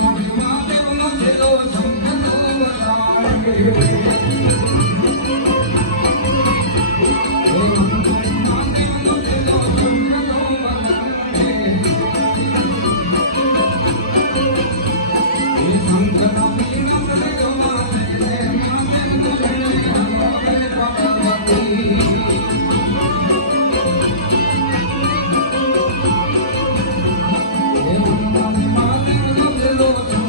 Thank you.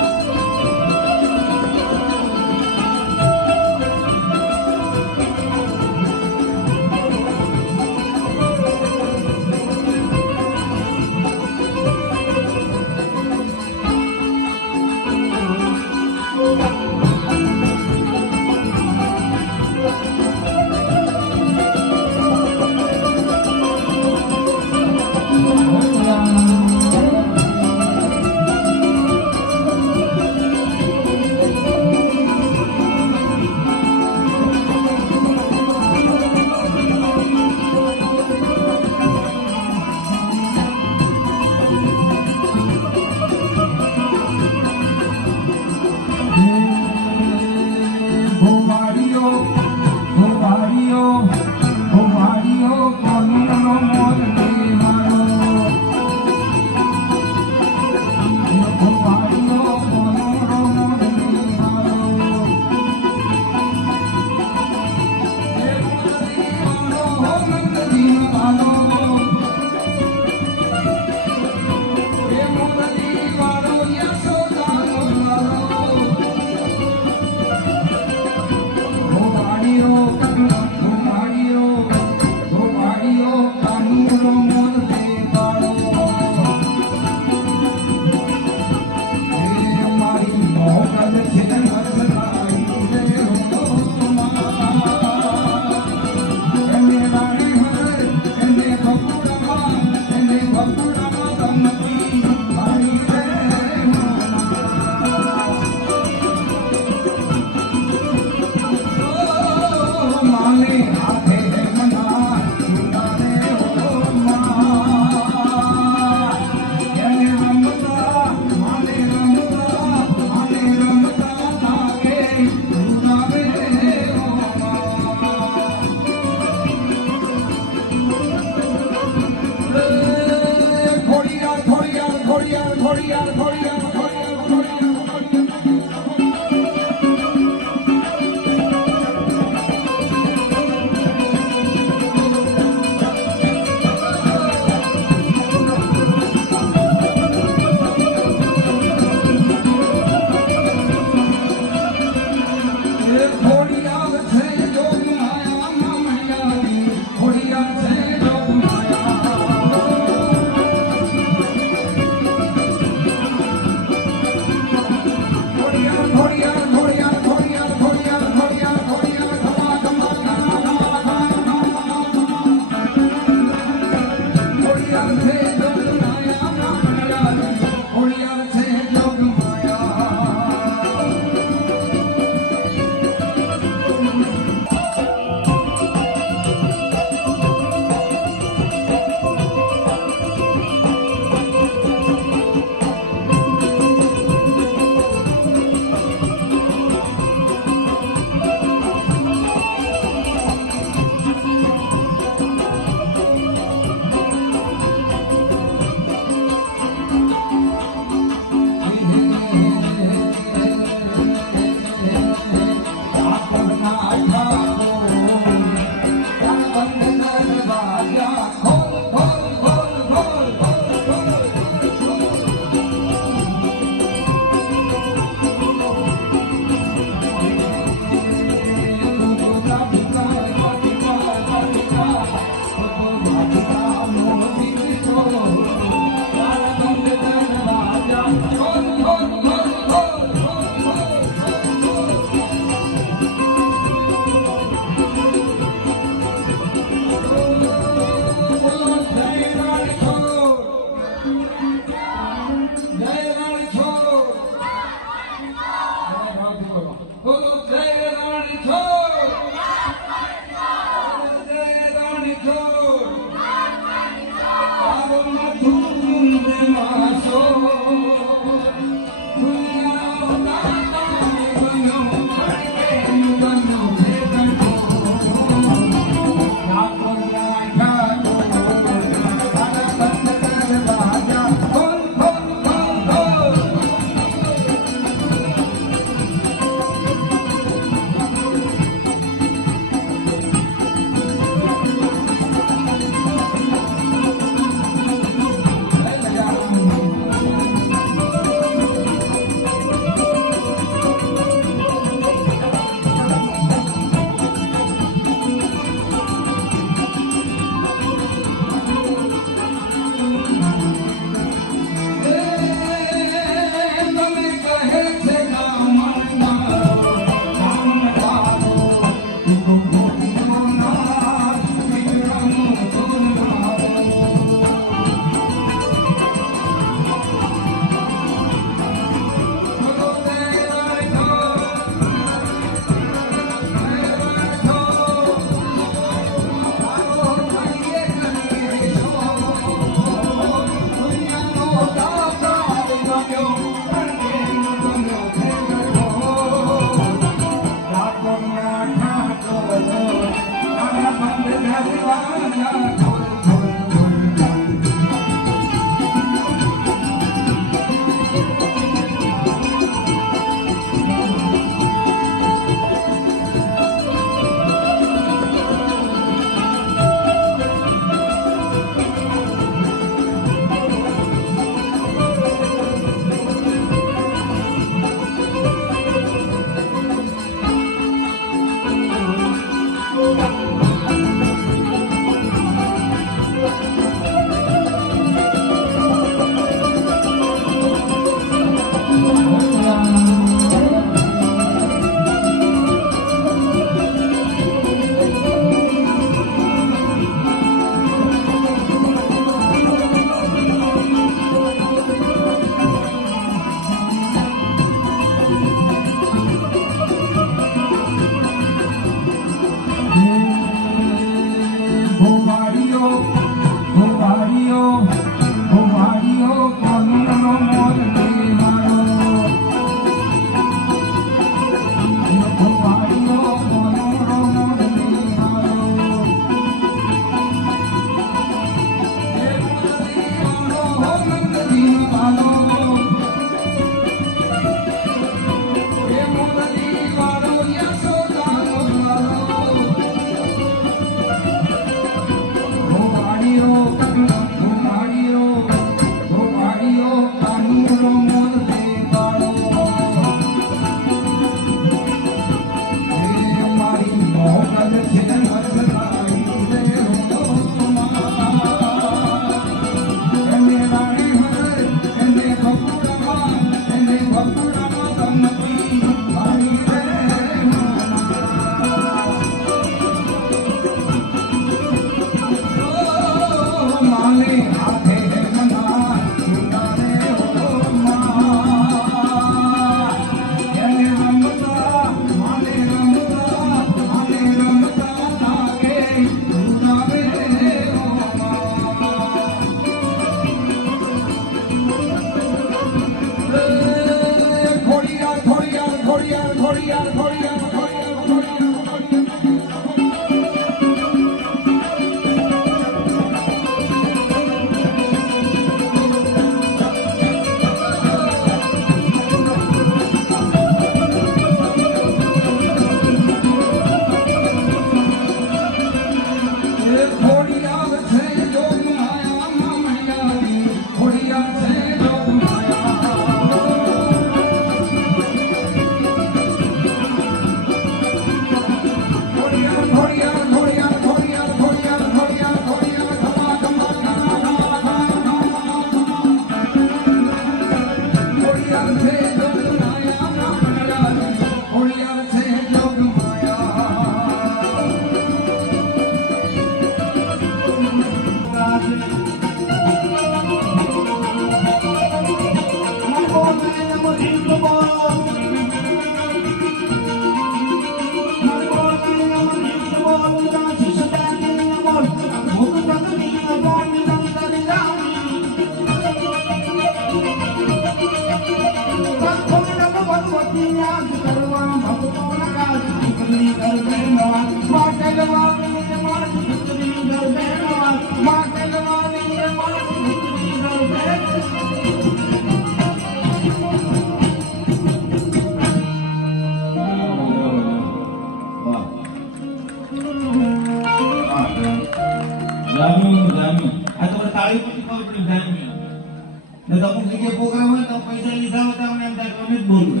ને તો અમુક જગ્યાએ પ્રોગ્રામ હોય તો પૈસા લીધા હતા મને એમ થાય કે અમે જ બોલવું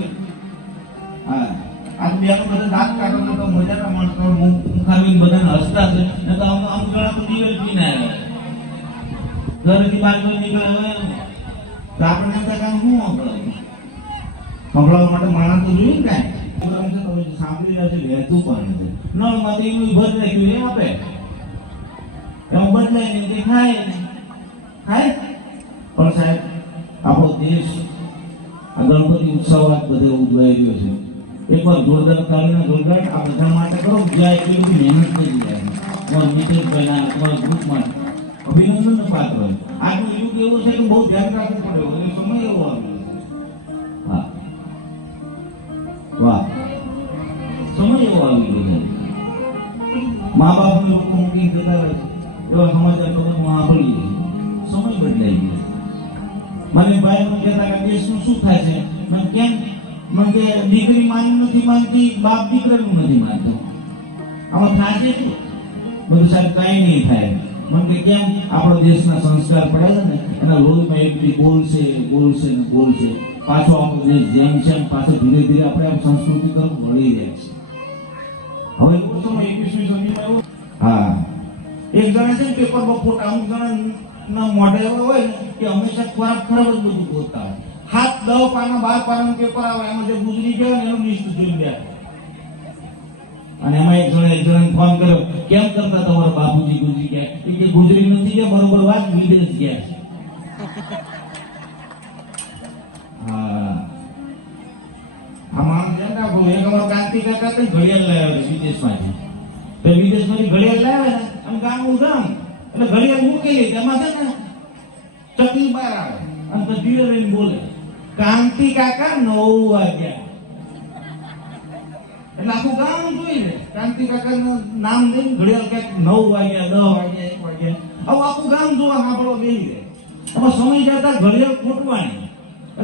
હા આ બેનું બધા દાંત કાઢો તો મજાના માણસો મુખાવીને બધાને હસતા છે ને તો અમુક જણા તો દિવેલ પીને આવ્યા ઘરેથી બહાર કોઈ નીકળે હોય તો આપણે એમ થાય કે શું સંભળાવવા માટે માણસ તો જોયું ને કાંઈ તમે સાંભળી રહ્યા છે વહેતું પાણી છે નળમાંથી એવું ભર રાખ્યું એ આપે એમાં બદલાય ને તે ખાય ખાય પણ સાહેબ આપણો દેશ આ ગણપતિ ઉત્સવ બધે ઉજવાઈ રહ્યો છે એકવાર જોરદાર તાલીના ગણગણ આ બધા માટે કરો જ્યાં એટલી બધી મહેનત કરી જાય તમારા મિત્રભાઈના તમારા ગ્રુપમાં અભિનંદનનો પાત્ર આજનું યુગ એવું છે કે બહુ ધ્યાન રાખવું પડે અને સમય એવો આવ્યો હા વાહ સમય એવો આવી ગયો મા બાપને લોકો મૂકીને જતા રહે એવા સમાચાર તો હું સાંભળીએ. સમય બદલાઈ ગયો. મને ભાઈ મને કહેતા કે દેશનું શું થાય છે? મને કેમ? મને કે દીકરી માની નથી માનતી, બાપ દીકરાનું નથી માનતો. આમાં થાય છે શું? બધું સાહેબ કઈ નહીં થાય. મને કે કેમ? આપણો દેશના સંસ્કાર પડે છે ને એના લોહીમાં એક બી બોલશે બોલશે ને બોલશે. પાછો આપણો દેશ જેમ છે એમ પાછો ધીરે ધીરે આપણે આમ સંસ્કૃતિ તરફ વળી રહ્યા છે. હવે એવો સમય 21મી સદીમાં એવો. હા, એક જણા છે ને પેપરમાં ફોટા, અમુક જણા મોઢે એવો હોય ને કે હંમેશા ખરાબ ખરાબ જ બધું બોલતા હોય. 7-10 પાના 12 પાનાનું પેપર આવે, એમાં જે ગુજરી ગયો ને એનું લિસ્ટ જોઈ લે. અને એમાં એક જણાને ફોન કર્યો, કેમ કરતા તમારા બાપુજી ગુજરી ગયા? એ કે ગુજરી નથી ગયા, બરોબર વાત, વિદેશ ગયા છે. હા, આ માણસ જેમ ના બોલે. એક અમારો કાંતિ કાકા તો ઘડિયાળ લાવ્યા છે વિદેશમાંથી. તો વિદેશમાંથી ઘડિયાળ લાવ્યા ને આમ ગામનું ગામ એટલે ઘડિયાળ મૂકેલી, એમાં છે ને ચકલી બહાર આવે અને પછી ધીરે રહીને બોલે, કાંતિ કાકા 9 વાગ્યા. એટલે આખું ગામ જોઈ લે, કાંતિ કાકાનું નામ લઈને ઘડિયાળ ક્યાંક 9 વાગ્યા, 10 વાગ્યા, 1 વાગ્યા, આવું આખું ગામ જોવા સાંભળવા બેસી રહે. એમાં સમય જતા ઘડિયાળ ખોટવાણી.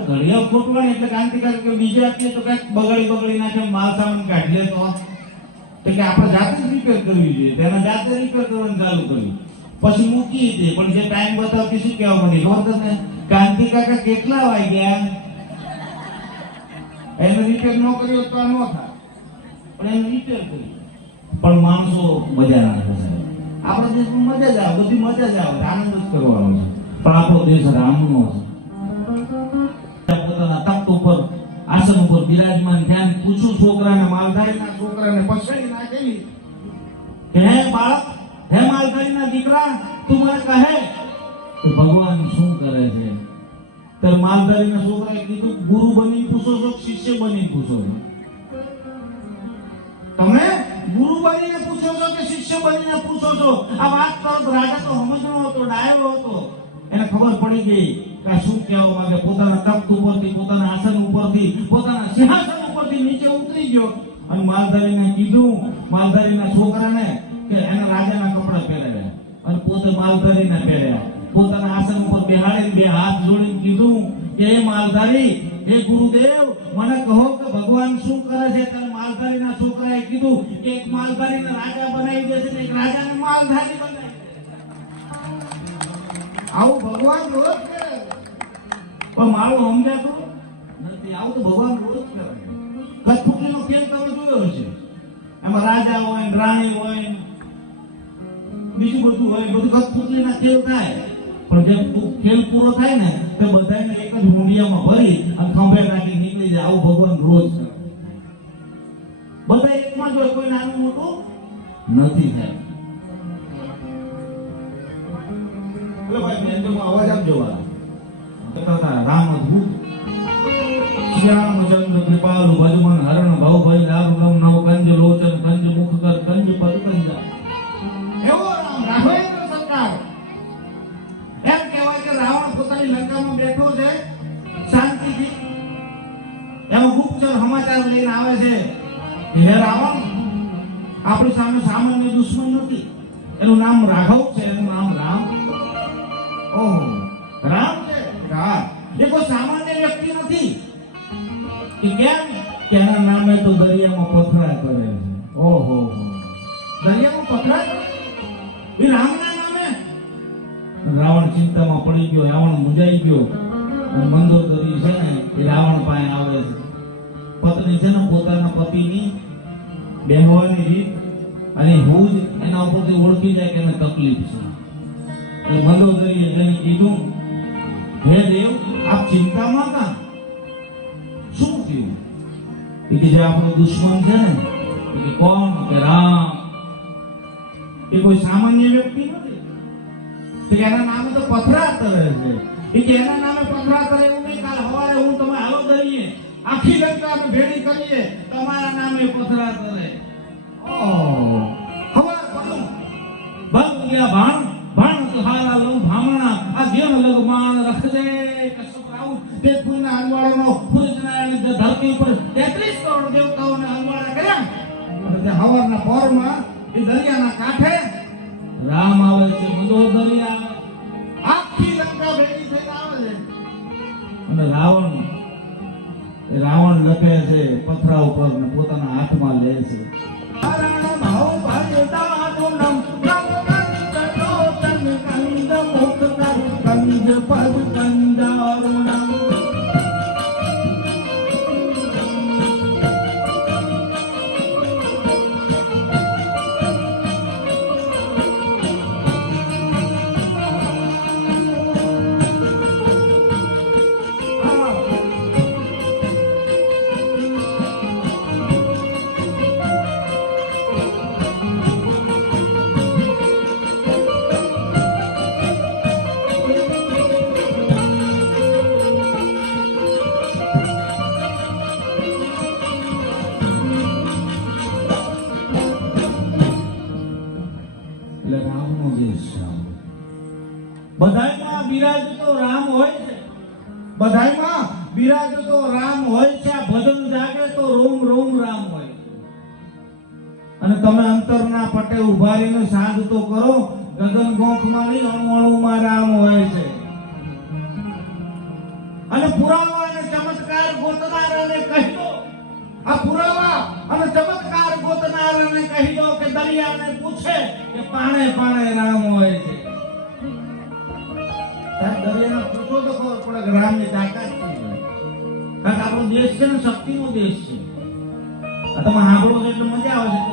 ઘડિયાળ ખોટવાણી એટલે કાંતિ કાકા કે બીજે આપીએ તો ક્યાંક બગડી નાખે, માલ સામાન કાઢી લે તો કે આપણે જાતે જ રિપેર કરવી જોઈએ. તેના જાતે રિપેર કરવાનું ચાલુ કર્યું, પછી મૂકી દે. પણ જે ટાઈમ બતાવતી શું કહેવા માંડી ખબર તમને? કાંતિ કાકા કેટલા વાગ્યા? એને રિપેર ન કર્યો તો ન થાય, પણ એને રિપેર કર્યું. પણ માણસો મજા ના કરે. આપણા દેશમાં મજા જ આવે, બધી મજા જ આવે, આનંદ જ કરવાનો છે. પણ આપણો દેશ રામનો છે. પોતાના તખ્ત ઉપર, આસન ઉપર બિરાજમાન ધ્યાન પૂછું છોકરાને, માલધારીના છોકરાને પછડી નાખેલી કે હે બાળક, હે માલધારીના દીકરા, તું મને કહે કે ભગવાન શું કરે છે? ત્યારે માલધારીના છોકરાએ કીધું, ગુરુ બની પૂછો છો, શિષ્ય બની પૂછો છો? તમે ગુરુ બનીને પૂછો છો કે શિષ્ય બનીને પૂછો છો? આ વાત કરો. રાજા તો સમજણો હતો, ડાયો હતો. એને ખબર પડી ગઈ કે શું કહેવા માંગે. પોતાના તખ્ત ઉપરથી, પોતાના આસન ઉપરથી, પોતાના સિંહાસન ઉપરથી નીચે ઉતરી ગયો અને માલધારીને કીધું, માલધારીના છોકરાને કે એના રાજાના કપડા પહેરાવ્યા અને પોતે માલધારીના પહેર્યા. પોતાના આસન ઉપર બેહાડીને 2 હાથ જોડીને કીધું કે હે માલધારી, હે ગુરુદેવ, મને કહો કે ભગવાન શું કરે છે? ત્યારે માલધારીના છોકરાએ કીધું કે એક માલધારીને રાજા બનાવી દે છે ને એક રાજાને માલધારી બનાવી દે. આવું ભગવાન રોજ કરે, પણ મારું સમજાતું નથી. આવું તો ભગવાન રોજ કરે. કઠપુતળીનો ખેલ તમે જોયો હશે. એમાં રાજા હોય, રાણી હોય, બીજું બધું હોય, બધું કઠપુતળીના ખેલ થાય. પણ જેમ ખેલ પૂરો થાય ને તો બધાને એક જ હુંડિયામાં ભરી અને ખંભે રાખી નીકળી જાય. આવું ભગવાન રોજ કરે. બધા એકમાં જ હોય, કોઈ નાનું મોટું નથી થાય. ભાઈ બેનનો અવાજ આપજો. રામ અદ્ભુત શ્યામચંદ્ર કૃપાલુ ભજમન હરણ ભવભય દારુણમ નવ કંજ લોચન કંજ મુખ કર કંજ પદ કંજા. એવો રામ રાઘવેન્દ્ર સરકાર. એમ કહેવાય કે રાવણ પોતાની લંકામાં બેઠો છે શાંતિથી. એમાં ગુપ્તચર સમાચાર લઈને આવે છે કે હે રાવણ, આપણી સામે સામાન્ય દુશ્મન નથી. એનું નામ રાઘવ છે, એનું નામ રામ. ઓહો, રામ છે? હા, એ કોઈ સામાન્ય વ્યક્તિ નથી. કે કેમ? કે એના નામે તો દરિયામાં પથરા કરે છે. ઓહો, દરિયામાં પથરા કરે એ રામના નામે? રાવણ ચિંતામાં પડી ગયો, રાવણ મુંજાઈ ગયો. અને મંદોદરી છે ને એ રાવણ પાસે આવે છે. પત્ની છે ને પોતાના પતિની બેહવાની રીત અને હું જ એના ઉપરથી ઓળખી જાય કે એને તકલીફ છે. એ મંદોદરીએ જઈને કીધું, હે દેવ, આપ ચિંતામાં હતા? શું થયું? એ કે જે આપણો દુશ્મન છે ને, એ કે કોણ? કે રામ. એ કોઈ સામાન્ય વ્યક્તિ નથી. તો એના નામે તો પથરા તરે છે. એ કે એના નામે પથરા તરે એવું નહીં. કાલ સવારે હું તમે હાલો દઈએ, આખી લંકા અમે ભેળી કરીએ, તમારા નામે પથરા તરે. ઓહ, હવા પડું ભંગ ગયા ભાણ ભાણ તો હાલા લઉં ભામણા. આ જેમ લગમાન રખ દે કસપરાઉ તે પુના અનવાળાનો પુરુષનારાયણ ધરતી પર 33 કરોડ દેવતાઓને અનવાળા કર્યા. અને તે હવારના પોરમાં એ દરિયાના કાંઠે રામ આવે છે, મંદોદરી આવે, આખી લંકા ભેગી થઈને આવે છે. અને રાવણ લખે છે પથરા ઉપર ને પોતાના હાથમાં લે છે. બધાયમાં બિરાજતો રામ હોય છે, બધાયમાં બિરાજતો રામ હોય છે. આ ભજન જાગે તો રોમ રોમ રામ હોય. અને તમે અંતરના પટે ઉભા રહીને સાધ તો કરો, ગગન ગોખમાં નહીં અણુઅણુમાં રામ હોય છે. અને પુરાવા અને ચમત્કાર ગોતનારાને કહી દો, આ પુરાવા અને ચમત્કાર ગોતનારાને કહી દો કે દરિયાને પૂછે કે પાણે પાણે રામ હોય છે. દરિયાને પૂછો તો ખબર પડે કે રામની તાકાત છે. કારણ કે આપણો દેશ છે ને શક્તિનો દેશ છે. આ તમે સાંભળો છો એટલે મજા આવે છે.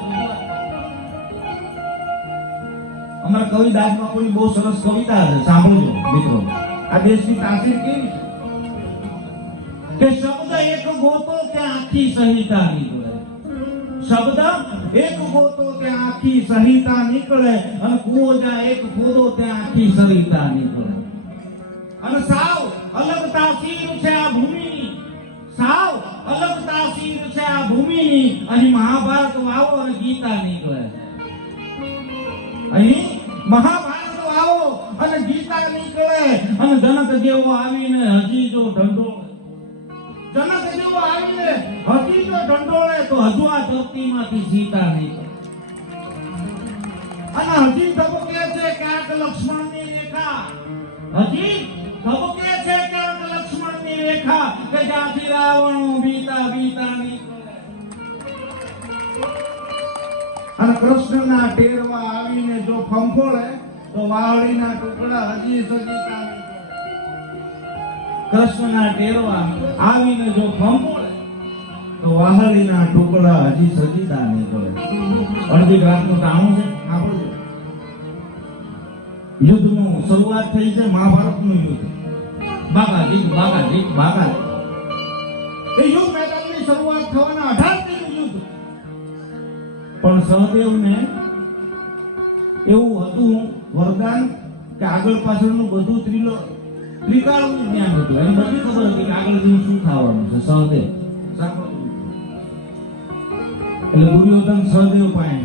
અમારા કવિ દાસબાપુની બહુ સરસ કવિતા છે, સાંભળજો મિત્રો. આ દેશની તાસીર કેવી છે કે શબ્દ એક ગોતો ત્યાં આખી સંહિતા નીકળે. શબ્દ એક ગોતો ત્યાં આખી સંહિતા નીકળે. અને કૂવો જ્યાં એક ખોદો ત્યાં આખી સરિતા નીકળે. અને સાવ અલગ તાસીર છે આ ભૂમિની, સાવ અલગ તાસીર છે આ ભૂમિની. અહીં મહાભારત વાવો અને ગીતા નીકળે. અહીં મહાભારત વાવો અને ગીતા નીકળે. અને જનક જેવો આવીને હજી જો ઢંઢોળે, જનક જેવો આવીને હજી જો ઢંઢોળે તો હજુ આ ધરતીમાંથી સીતા નીકળે. અને હજી ધબકે છે ક્યાંક લક્ષ્મણની રેખા, હજી ધબકે છે ક્યાંક લક્ષ્મણની રેખા કે જ્યાંથી રાવણ બીતા બીતા નીકળે. અને કૃષ્ણના ટેરવા આવીને જો ફંફોળે તો વાવડીના ટુકડા હજી સજીતા નીકળે. કૃષ્ણના ટેરવા આવીને જો ફંફોળે તો વાહડીના ટુકડા હજી સજીતા નીકળે. અડધી રાતનું ટાણું છે. આપણું યુદ્ધનું શરૂઆત થઈ છે, મહાભારતનું યુદ્ધ. બાગાજી એ યુદ્ધ મેદાનની શરૂઆત થવાના 18 દિનનું યુદ્ધ. પણ સહદેવને એવું હતું વરદાન કે આગળ પાછળનું બધું ત્રિકાળનું જ્ઞાન હતું. એમ બધી ખબર હતી કે આગળ જઈને શું થવાનું છે. સહદેવ એટલે દુર્યોધન સહદેવ પાસે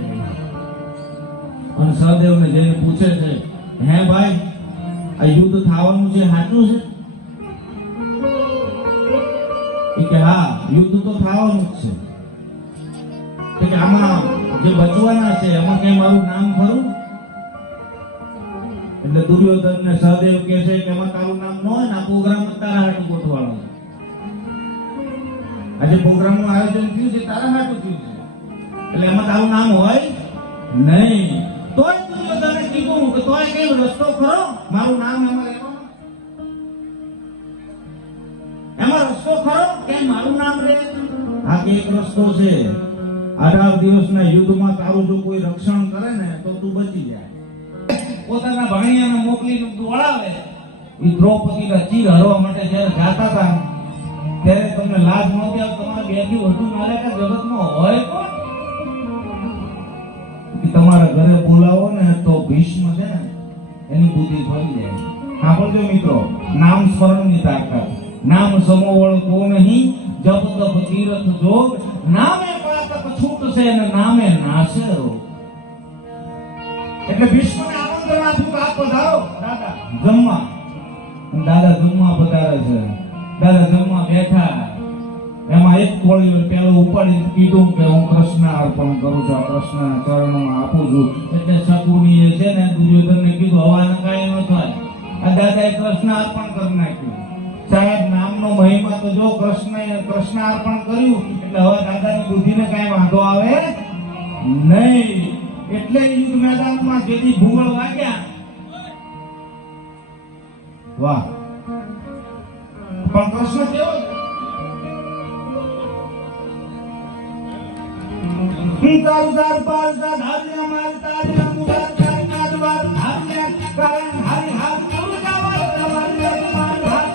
અને સહદેવને જઈને પૂછે છે, હે ભાઈ આ યુદ્ધ થવાનું છે, સાચું છે? કે હા યુદ્ધ તો થવાનું જ છે. કે આમાં જે બચવાના છે એમાં કઈ મારું નામ ખરું? એટલે દુર્યોધન ને સહદેવ કહે છે કે એમાં તારું નામ ન હોય ને, આ પ્રોગ્રામ તારા હાટું ગોઠવાનો છે. આજે પ્રોગ્રામ નું આયોજન થયું છે તારા હાટું થયું છે, એટલે એમાં તારું નામ હોય નહીં. તોય દુર્યોધને કીધું કે તોય કઈ રસ્તો ખરો મારું નામ એમાં લેવાનું? એમાં રસ્તો ખરો કે મારું નામ રહે? આ એક રસ્તો છે. 18 દિવસના યુદ્ધમાં તારું જો કોઈ રક્ષણ કરે ને તો તું બચી જાય. પોતાના ભાણિયાને મોકલીને દોડાવે. એ દ્રૌપદીના ચીર હરવા માટે જ્યારે જાતા હતા ત્યારે તમને લાજ નહોતી આવતી. તમારા બેથી વધુ નારાયણ જગતમાં હોય કોણ? તમારા ઘરે બોલાવો ને તો ભીષ્મ છે ને એની બુદ્ધિ ફરી જાય. સાંભળજો મિત્રો, નામ સ્મરણની તાકાત. નામ સમોવળ કો નહીં, જપ તપ તીરથ જોગ. નામે પાતક છૂટશે અને નામે નાશે રોગ. એટલે ભીષ્મને આમંત્રણ આપ્યું કે આપ પધારો દાદા જમવા. દાદા જમવા પધારે છે. દાદા જમવા બેઠા એમાં એક કોળીઓ પેલો ઉપાડી કીધું કે હું કૃષ્ણ અર્પણ કરું છું, આ કૃષ્ણના ચરણોમાં આપું છું. એટલે શકુનીએ છે ને દુર્યોધનને કીધું હવાને કાંઈ ન થાય. આ દાદાએ કૃષ્ણ અર્પણ કરી નાખ્યું. સાહેબ નામનો મહિમા તો જો કૃષ્ણએ કૃષ્ણ અર્પણ કર્યું એટલે હવે દાદાની બુદ્ધિને કાંઈ વાંધો આવે નહીં. એટલે યુદ્ધ મેદાનમાં જેથી ભૂગોળ વાગ્યા, વાહ, પણ કૃષ્ણ કેવો તાર પાલતા ધાર્યા મારતા મુગાર કારનાર વાર હાર્યા કારણ હારી હાર મુગાવાર તમારે માર હાર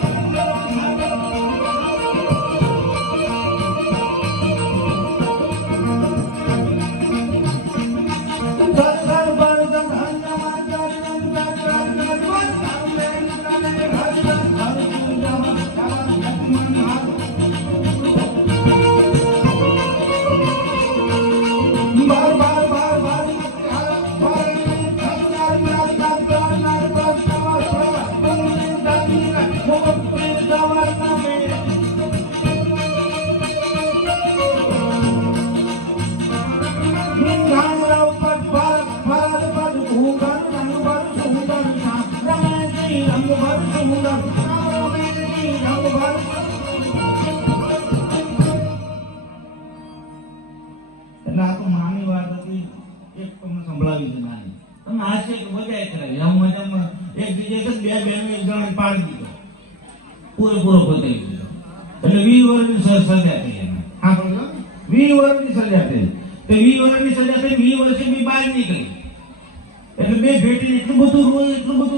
તાર પાલતા ધાર્યા મારતા મુગાર કારનાર વાર હાર્યા કારણ હારી હાર મુગાવાર તમારે હાર બાર બાર બાર બાર એટલે આ તો નાની વાત હતી, એક તમને સંભળાવી છે નાની. તમે હાસ્ય મજા કરાવી. આમ મજામાં એક બીજે છે બે બેન એક જણ પાડી દીધો, પૂરેપૂરો બતાવી દીધો. એટલે 20 વર્ષની સજા થઈ એને. હા પણ 20 વર્ષની સજા થઈ. તો 20 વર્ષની સજા થઈ, 20 વર્ષે બી બહાર નીકળી. એટલે બે ભેટી એટલું બધું રોજ એટલું બધું